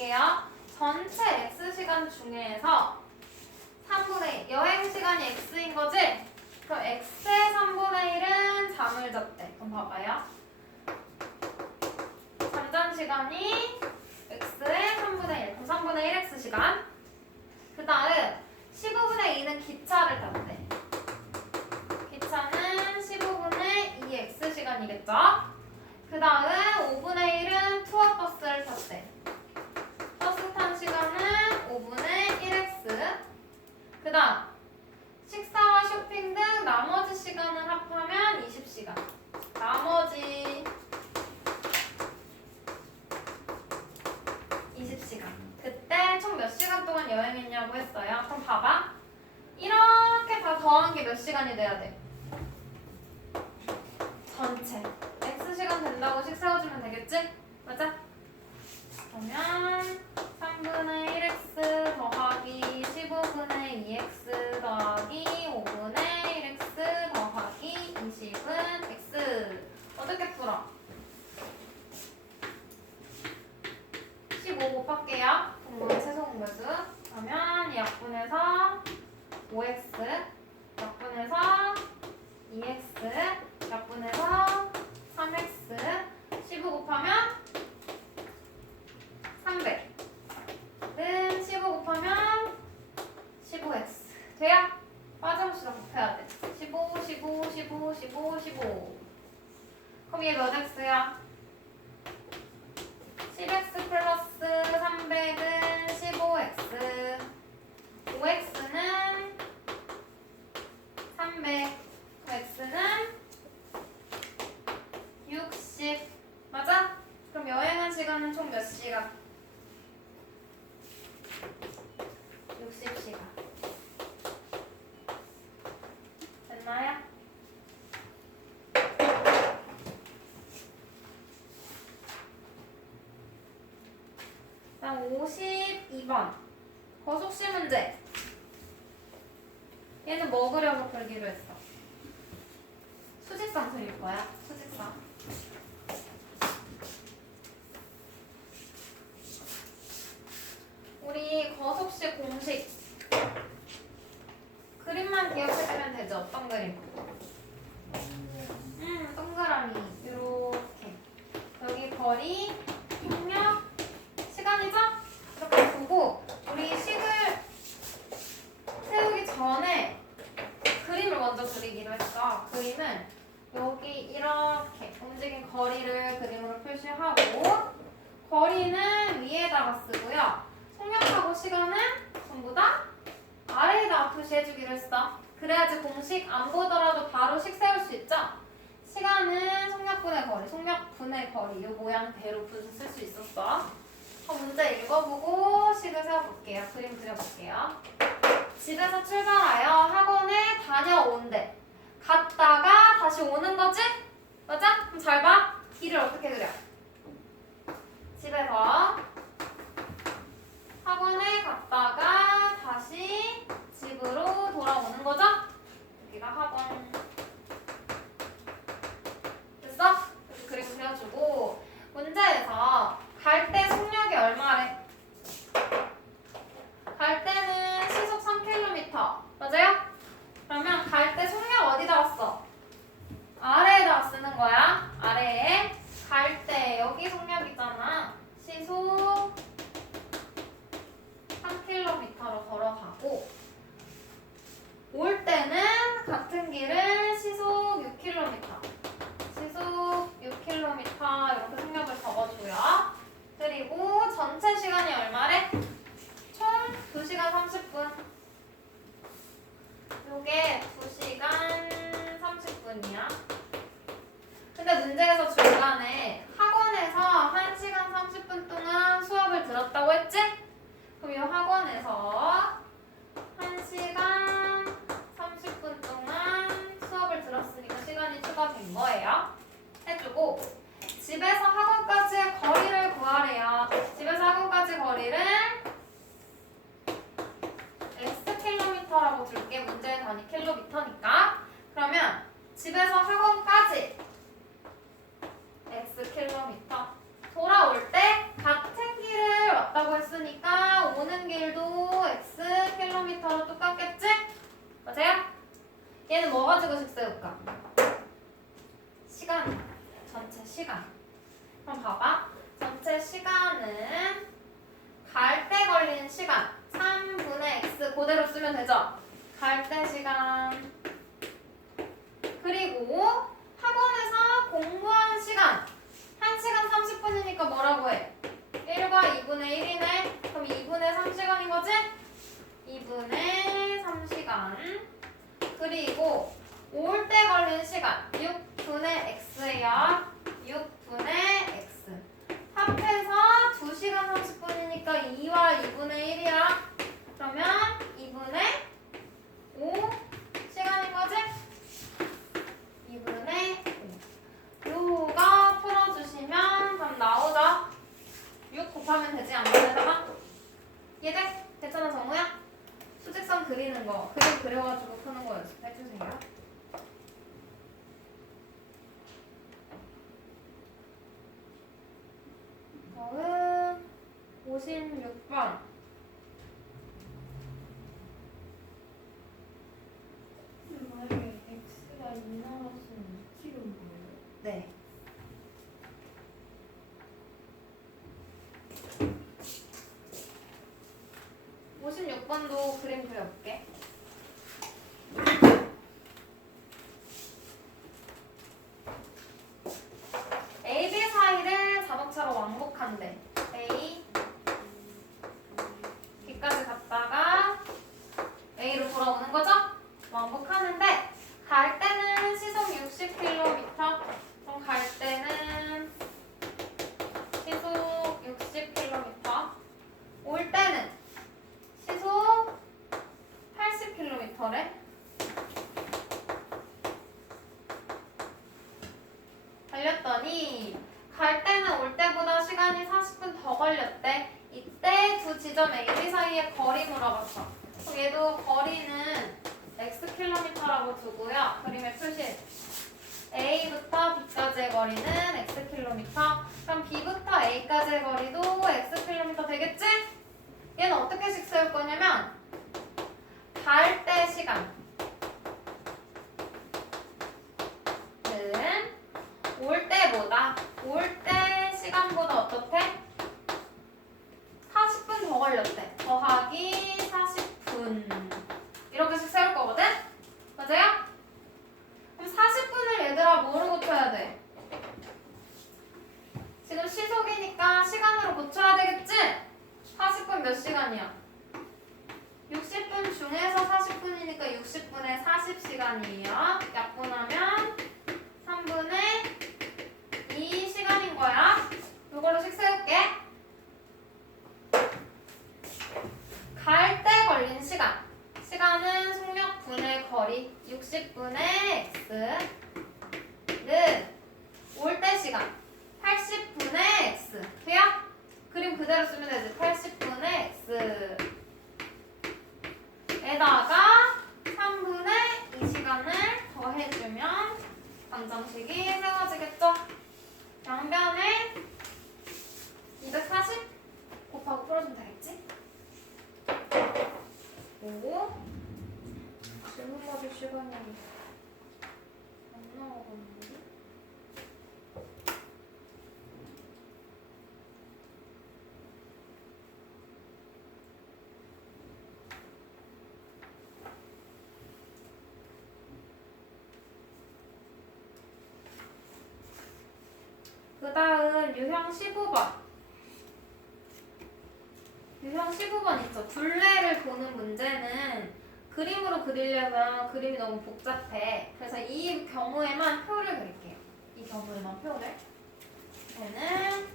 볼게요. 전체 X시간 중에서 3분의 1, 여행 시간이 X인 거지? 그럼 X의 3분의 1은 잠을 잤대. 그럼 봐봐요. 잠잔 시간이 X의 3분의 1, 그럼 3분의 1 X시간. 그 다음 15분의 2는 기차를 탔대. 기차는 15분의 2 X시간이겠죠? 그 다음 5분의 1은 투어버스를 탔대. 버스 탄 시간은 5분의 1X. 그 다음 식사와 쇼핑 등 나머지 시간을 합하면 20시간. 나머지 20시간. 그때 총 몇 시간 동안 여행했냐고 했어요. 그럼 봐봐. 이렇게 다 더한 게 몇 시간이 돼야 돼? 전체. X시간 된다고 식 세워주면 되겠지? 맞아? 그러면 3분의 1x 더하기 15분의 2x 더하기 5분의 1x 더하기 20은 x. 어떻게 풀어? 15 곱할게요. 공부 최소 공배수. 그러면 약분해서 5x, 약분해서 2x, 약분해서 3x, 15 곱하면 300. 는 15 곱하면 15x. 돼요? 빠짐없이 다 곱해야 돼. 15, 15, 15, 15, 15. 그럼 얘 몇 x야? 10x 플러스 300은 15x. 5x는 300. x는 60. 맞아? 그럼 여행한 시간은 총 몇 시간? 60시간. 됐나요? 다음 52번. 거속시 문제. 얘는 뭐 그려서 풀기로 했어? 수직선 그릴 거야. 수직선. 우리 거속시 공식 그림만 기억해주면 되죠? 어떤 그림? 동그라미 이렇게 여기 거리, 속력, 시간이죠? 이렇게 보고 우리 식을 세우기 전에 그림을 먼저 그리기로 했어. 그림은 여기 이렇게 움직인 거리를 그림으로 표시하고 거리는 위에다가 쓰고요. 속력하고 시간은 전부 다 아래에다가 표시해주기로 했어. 그래야지 공식 안 보더라도 바로 식 세울 수 있죠? 시간은 속력분의 거리, 속력분의 거리 이 모양 대로 쓸 수 있었어. 그럼 문제 읽어보고 식을 세워볼게요. 그림 그려볼게요. 집에서 출발하여 학원에 다녀온대. 갔다가 다시 오는 거지? 맞아? 그럼 잘 봐. 길을 어떻게 그려? 집에서 학원에 갔다가 다시 집으로 돌아오는 거죠? 여기가 학원. 됐어? 이렇게 그림 그려주고 문제에서 갈 때 속력이 얼마래? 갈 때는 시속 3km. 맞아요? 그러면 갈 때 속력 어디다 써? 아래에다 쓰는 거야. 아래에. 갈 때 여기 속력이잖아. 시속 3km로 걸어가고 올 때는 같은 길을 시속 6km. 시속 6km 이렇게 속력을 적어줘요. 그리고 전체 시간이 얼마래? 총 2시간 30분. 요게 2시간 30분이야. 근데 문제에서 중간에 학원에서 1시간 30분 동안 수업을 들었다고 했지? 그럼 이 학원에서 1시간 30분 동안 수업을 들었으니까 시간이 추가된 거예요. 해주고 집에서 학원까지의 거리를 구하래요. 집에서 학원까지 거리를 Xkm라고 줄게. 문제의 단위 킬로미터니까. 그러면 집에서 학원까지 Xkm. 돌아올 때 같은 길을 왔다고 시간. 그럼 봐봐. 전체 시간은 갈 때 걸린 시간 3분의 x 그대로 쓰면 되죠? 갈 때 시간. 그리고 학원에서 공부한 시간 1시간 30분이니까 뭐라고 해? 1과 2분의 1이네. 그럼 2분의 3시간인 거지? 2분의 3시간. 그리고 올 때 걸린 시간 6분의 x야. 6분의 x. 합해서 2시간 30분이니까 2와 2분의 1이야. 그러면 2분의 5 시간인 거지? 2분의 5. 요거 풀어주시면 답 나오죠? 6 곱하면 되지 않나에다가? 이해돼? 괜찮아 정우야? 수직선 그리는 거 그림 그려가지고 푸는 거 연습해주세요. 다음 56번. 만약에 x가 2 나왔으면 2kg인 거예요? 네. (56번도) 그림 그려볼게. A, B 사이를 자동차로 왕복한대. A B까지 갔다가 A로 돌아오는 거죠? 왕복하는데 갈 때는 시속 60km. 그럼 갈 때는 시속 60km. 올 때는 시속 80km래. 달렸더니 갈 때는 올 때보다 시간이 40분 더 걸렸대. 이때 두 지점 A, B 사이의 거리 물어봤어. 그럼 얘도 거리는 xkm라고 두고요. 그림에 표시해. A부터 B까지의 거리는 xkm. 그럼 B부터 A까지의 거리도 xkm 되겠지? 얘는 어떻게씩 세울 거냐면 갈 때 시간 올 때보다 올 때 시간보다 어떻대? 40분 더 걸렸대. 더하기 40분 이렇게씩 세울 거거든? 맞아요? 그럼 40분을 얘들아 뭐로 고쳐야 돼? 지금 시속이니까 시간으로 고쳐야 되겠지? 40분 몇 시간이야? 60분 중에서 40분이니까 60분에 40시간이에요. 약분하면 3분의 2시간인 거야. 요거로씩 세울게. 갈 때 걸린 시간. 시간은 속력분의 거리 60분의 x는 올 때 시간 80분의 x. 돼요? 그림 그대로 쓰면 되지. 80분의 x 에다가 3분의 2시간을 더해주면 방정식이 세워지겠죠? 양변에 240 곱하고 풀어주면 되겠지? 오 질문 받을 시간이 안 나오겠는데? 그 다음 유형 15번. 유형 15번 있죠. 둘레를 도는 문제는 그림으로 그리려면 그림이 너무 복잡해. 그래서 이 경우에만 표를 그릴게요. 이 경우에만 표를. 얘는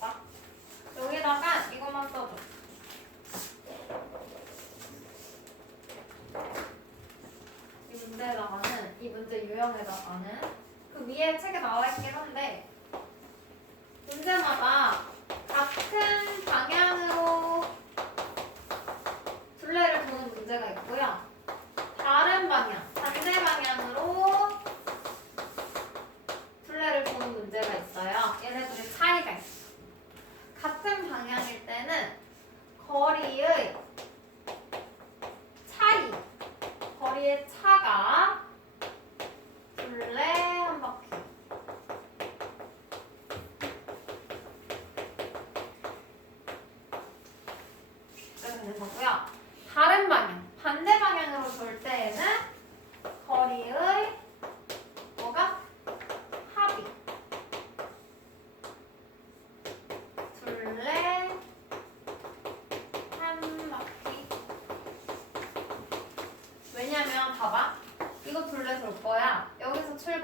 봐봐. 여기다가 이것만 써줘. 이 문제에다가는 이 문제 유형에다가는 그 위에 책에 나와 있긴 한데 문제마다 같은 방향으로 둘레를 도는 문제가 있고요. 다른 방향, 반대 방향으로 둘레를 도는 문제가 있어요. 얘네들의 차이가 있어. 같은 방향일 때는 거리의 차이, 거리의 차가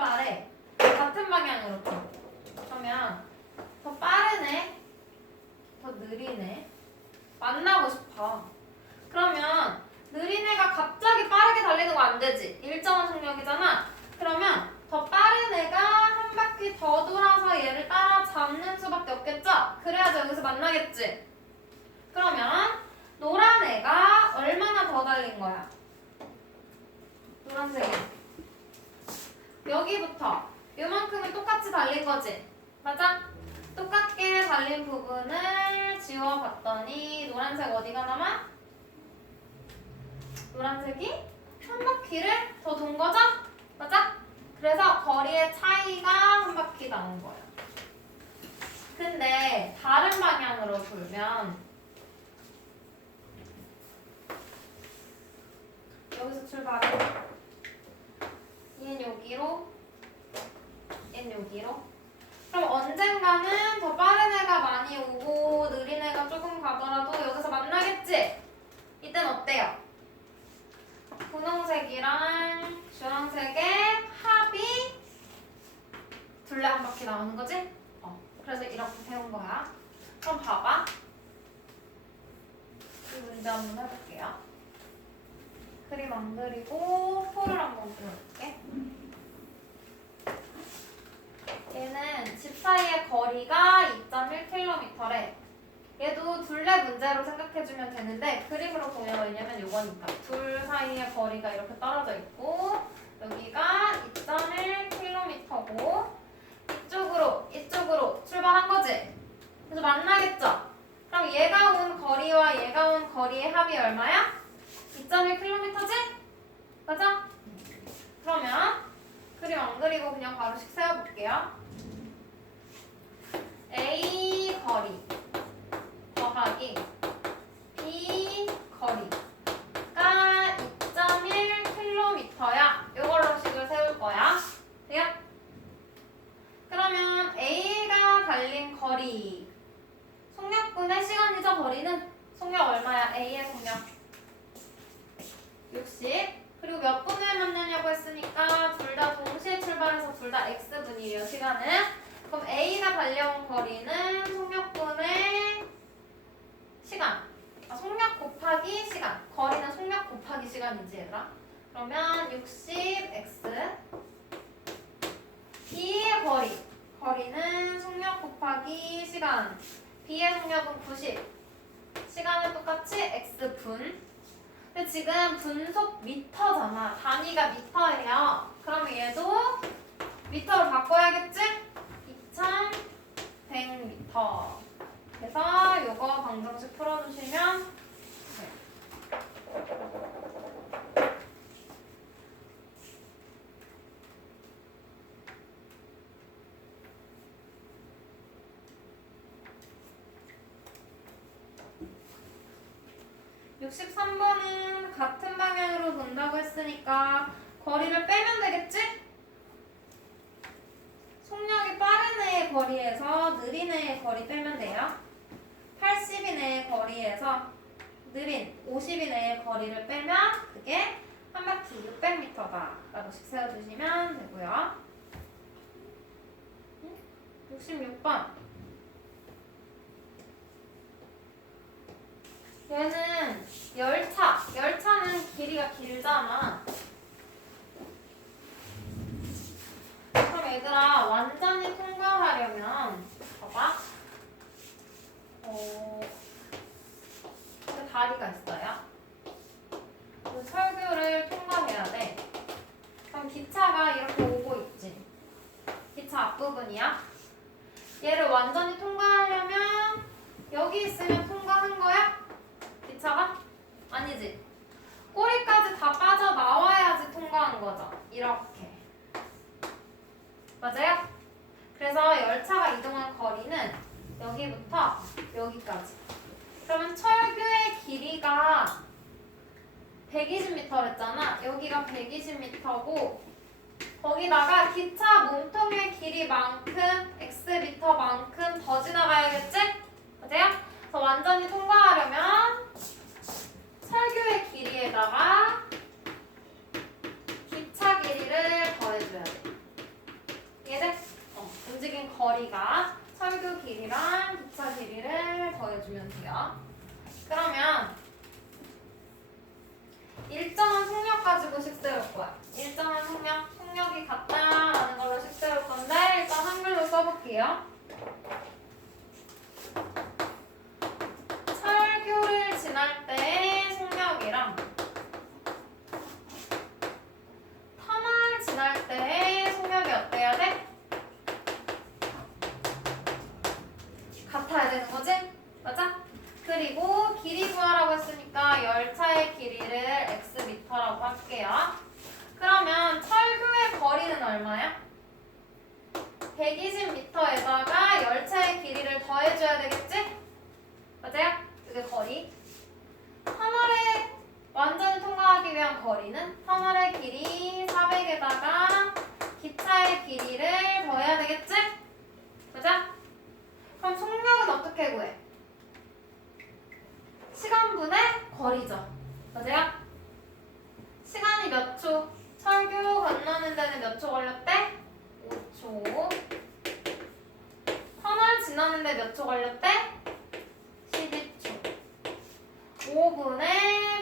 출발해. 같은 방향으로 가. 그러면 더 빠른 애, 더 느린 애 만나고 싶어. 그러면 느린 애가 갑자기 빠르게 달리는 거 안 되지. 일정한 속력이잖아. 그러면 더 빠른 애가 한 바퀴 더 돌아서 얘를 따라잡는 수밖에 없겠죠? 그래야지 여기서 만나겠지. 그러면 노란 애가 얼마나 더 달린 거야? 노란색이 여기부터 요만큼을 똑같이 달린 거지. 맞아? 똑같게 달린 부분을 지워봤더니 노란색 어디가 남아? 노란색이 한 바퀴를 더 돈 거죠? 맞아? 그래서 거리의 차이가 한 바퀴 나온 거야. 근데 다른 방향으로 돌면 여기서 출발해. 얘는 여기로, 얘는 여기로. 그럼 언젠가는 더 빠른 애가 많이 오고 느린 애가 조금 가더라도 여기서 만나겠지? 이땐 어때요? 분홍색이랑 주황색의 합이 둘레 한 바퀴 나오는 거지? 그래서 이렇게 세운 거야. 그럼 봐봐. 이 문제 한번 해볼게요. 그림 안 그리고 표를 한번 그려볼게. 얘는 집 사이의 거리가 2.1km래. 얘도 둘레 문제로 생각해주면 되는데 그림으로 보면 왜냐면 요거니까 둘 사이의 거리가 이렇게 떨어져 있고 여기가 2.1km고 이쪽으로 출발한 거지. 그래서 만나겠죠? 그럼 얘가 온 거리와 얘가 온 거리의 합이 얼마야? 2.1km지? 맞아? 그러면 그림 안 그리고 그냥 바로씩 세워볼게요. A 거리 더하기 B 거리가 2.1km야. 요걸로 식을 세울 거야. 돼요? 그러면 A가 달린 거리 속력분의 시간이죠. 거리는 속력 얼마야? A의 속력 60. 그리고 몇 분 후에 만나냐고 했으니까 둘 다 동시에 출발해서 둘 다 X분이에요. 시간은. 그럼 A가 달려온 거리는 속력분의 시간. 속력 곱하기 시간. 거리는 속력 곱하기 시간이지 얘들아. 그러면 60x B의 거리는 속력 곱하기 시간. B의 속력은 90. 시간은 똑같이 x분. 근데 지금 분속 미터잖아. 단위가 미터예요. 그러면 얘도 미터로 바꿔야겠지? 2100m. 그래서 요거 방정식 풀어주시면 돼. 63번은 같은 방향으로 돈다고 했으니까 거리를 빼면 되겠지? 속력이 빠른 애의 거리에서 느린 애의 거리 빼면 돼요. 80인 애의 거리에서 느린 50인 애의 거리를 빼면 그게 한 바퀴 600m다 라고씩 세워주시면 되고요. 66번 얘는 열차는 길이가 길잖아. 그럼 얘들아 완전히 통과하려면 봐봐. 그 다리가 있어요. 그 철교를 통과해야 돼. 그럼 기차가 이렇게 오고 있지. 기차 앞부분이야. 얘를 완전히 통과하려면 여기 있으면 통과한 거야? 기차가? 아니지. 꼬리까지 다 빠져나와야지 통과한 거죠. 이렇게. 맞아요? 그래서 열차가 이동한 거리는 여기부터 여기까지. 그러면 철교의 길이가 120m랬잖아. 여기가 120m고 거기다가 기차 몸통의 길이만큼 xm만큼 더 지나가야겠지? 맞아요? 그래서 완전히 통과하려면 철교의 길이에다가 기차 길이를 더해줘야 돼. 거리가 철교 길이랑 기차 길이를 더해주면 돼요. 그러면 일정한 속력 가지고 식 세울 거야. 일정한 속력이 같다라는 걸로 식 세울 건데 일단 한글로 써볼게요. 철교를 지날 때의 속력이랑 터널 지날 때의 속력이 어때야 돼? 같아야 되는 거지? 맞아? 그리고 길이 구하라고 했으니까 열차의 길이를 x미터라고 할게요. 그러면 철교의 거리는 얼마야? 120m에다가 열차의 길이를 더해줘야 되겠지? 맞아요? 이게 거리. 터널에 완전히 통과하기 위한 거리는 터널의 길이 400에다가 기차의 길이를 더해야 되겠지? 맞아? 그럼 속력은 어떻게 구해? 시간분의 거리죠. 맞아요? 시간이 몇 초? 철교 건너는 데는 몇 초 걸렸대? 5초. 터널 지나는데 몇 초 걸렸대? 12초. 5분의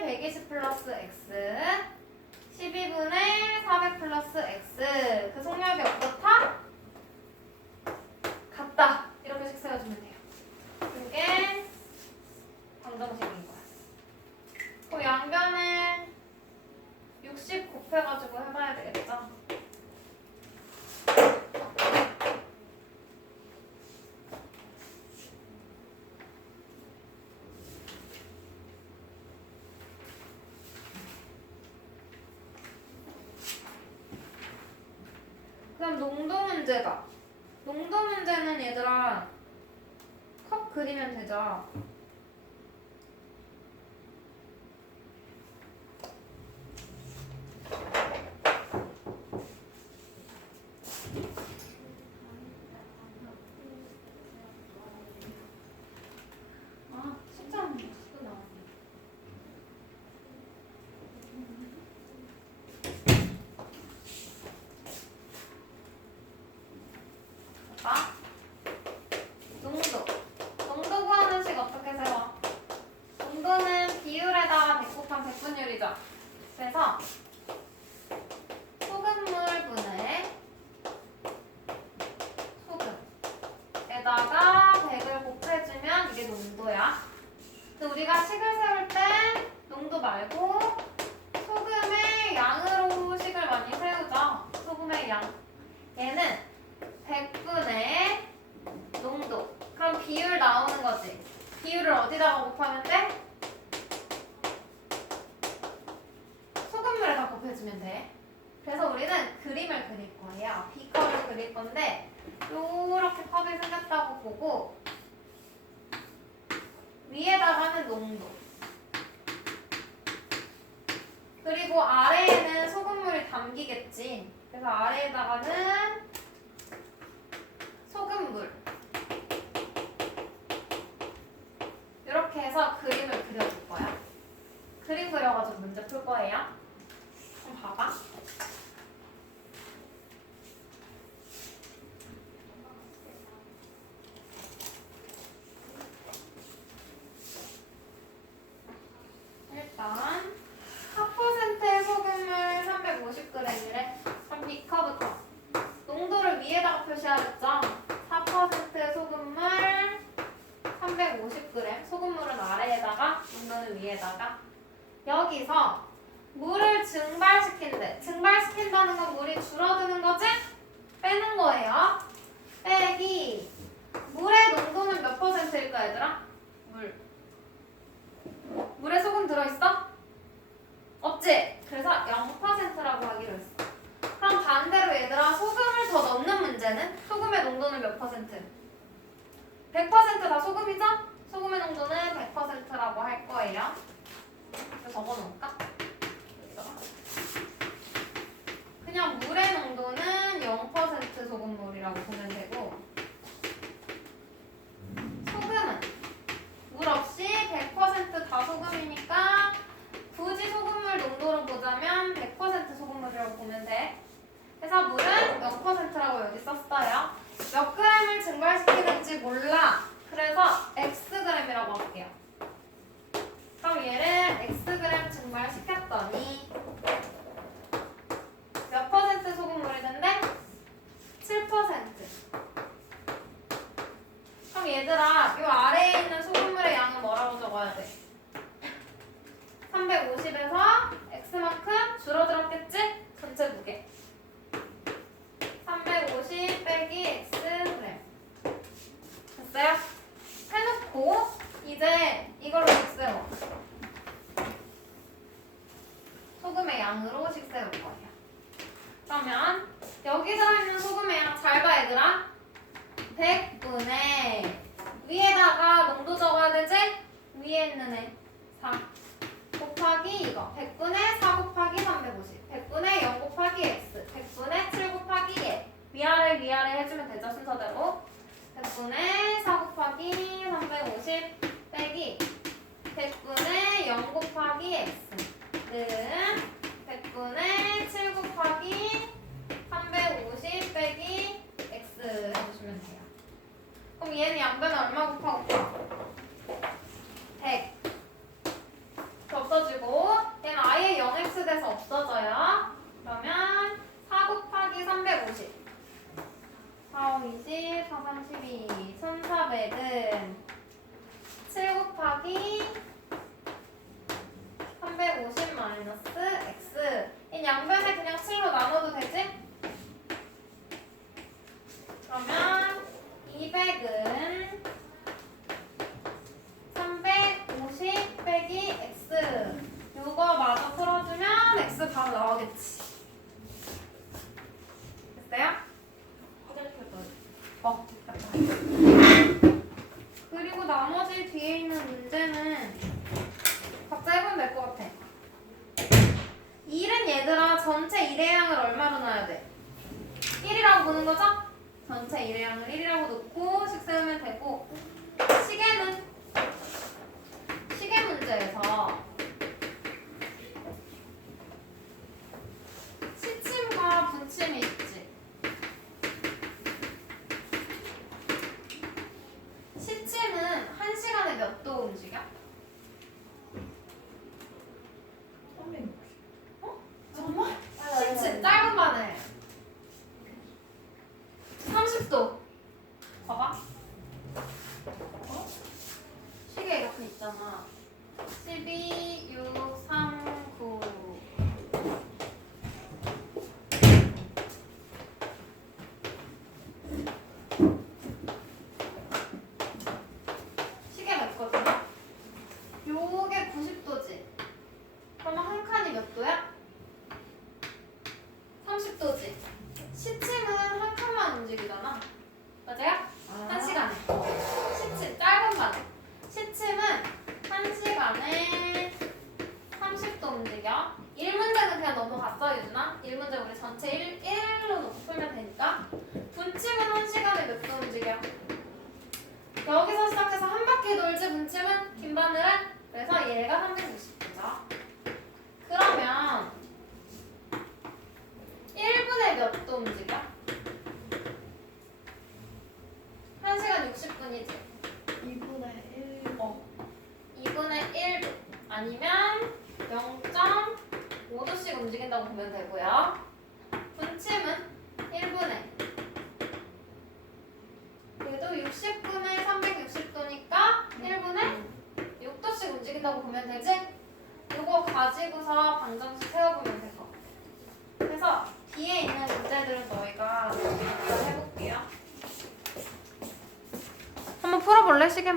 120 플러스 x 12분의 400 플러스 x 그 속력이 어떻다? 같다. 이렇게 식 세워주면 돼요. 이게 방정식인 거야. 그 양변을 60 곱해가지고 해봐야 되겠죠? 그럼 농도 문제다. 농도 문제는 얘들아 컵 그리면 되죠? 아, 진짜 안 쓰고 나왔네. 봐. 농도 구하는 식 어떻게 세워? 농도는 비율에다가 100 곱한 백분율이죠. 그래서 소금물분의 소금에다가 100을 곱해주면 이게 농도야. 근데 우리가 식을 세울 때 농도 말고 소금의 양으로 식을 많이 세우죠. 소금의 양. 얘는 100분의 농도. 그럼 비율 나오는 거지. 비율을 어디다가 곱하면 돼? 소금물에다 곱해주면 돼. 그래서 우리는 그림을 그릴 거예요. 비커를 그릴 건데 요렇게 컵이 생겼다고 보고 위에다가는 농도 그리고 아래에는 소금물이 담기겠지. 그래서 아래에다가는 소금물 이렇게 해서 그림을 그려줄 거야. 그림 그려가지고 문제 풀 거예요. 한번 봐봐. 일단 4%의 소금물 350g이래. 그럼 비커부터 농도를 위에다가 표시하겠죠. 4%의 소금물 350g. 소금물은 아래에다가 농도는 위에다가. 여기서 물을 증발시킨대. 증발시킨다는 건 물이 줄어드는 거지? 빼는 거예요. 빼기 물의 농도는 몇 %일까 얘들아? 물에 소금 들어있어? 없지? 그래서 0%라고 하기로 했어. 그럼 반대로 얘들아 소금을 더 넣는 문제는? 소금의 농도는 몇 %? 100%다 소금이죠? 소금의 농도는 100%라고 할 거예요. 적어놓을까? 그냥 물의 농도는 0% 소금물이라고 보면 되고 소금은 물 없이 100% 다 소금이니까 굳이 소금물 농도로 보자면 100% 소금물이라고 보면 돼. 그래서 물은 0%라고 여기 썼어요. 몇 g을 됐어요? 해놓고 이제 이걸로 식세워. 소금의 양으로 식세울 거예요. 그러면 여기 들어있는 소금의 양 잘 봐 얘들아. 100분의 위에다가 농도 적어야 되지? 위에 있는 애 4 곱하기 이거 100분의 4 곱하기 350 100분의 0 곱하기 x 100분의 7 곱하기 1 위아래 위아래 해주면 되죠 순서대로 100분의 4 곱하기 350 빼기 100분의 0 곱하기 x는 100분의 7 곱하기 350 빼기 x 해주시면 돼요. 그럼 얘는 양변에 얼마 곱하고 100 없어지고 얘는 아예 0x 돼서 없어져요. 그러면 4 곱하기 350 4, 5, 20, 4, 32 1400은 7 곱하기 350 마이너스 x 이 양변에 그냥 7로 나눠도 되지? 그러면 200은 350 빼기 x 요거 마저 풀어주면 x 바로 나오겠지. 됐어요? 됐다. 그리고 나머지 뒤에 있는 문제는 각자 해보면 될 것 같아. 1은 얘들아 전체 1의 양을 얼마로 놔야 돼? 1이라고 보는 거죠? 전체 1의 양을 1이라고 놓고 식 세우면 되고 시계는 시계 문제에서 시침과 분침이 있지. 시침은 1시간에 몇 도 움직여? 360. 정말? 시침 짧은 반에 30도. 봐봐. 시계 이렇게 있잖아. 12, 6, 3, 9. 시계가 있거든요. 요게 90도지. 그러면 한 칸이 몇 도야? 30도지. 시침은 한 칸만 움직이잖아. 맞아요? 한 시간에. 시침 짧은 반에. 시침은 한 시간에 30도 움직여. 1문제는 그냥 넘어갔어 유준아. 1문제 우리 전체 1로 놓고 풀면 되니까. 분침은 한 시간에 몇 도 움직여? 여기서 시작해서 한 바퀴 돌지 분침은 긴 바늘은. 그래서 얘가 360도죠. 그러면 1분에 몇 도 움직여? 1시간 60분이지. 2분의 1. 2분의 1도 아니면 0.5도씩 움직인다고 보면 되고요. 분침은 1분에 그래도 60분에 360도니까 1분에 6도씩 움직인다고 보면 되지? 이거 가지고서 방정식 세워보면 될 것 같아. 그래서 뒤에 있는 문제들은 너희가 해볼게요. 한번 풀어볼래? 시계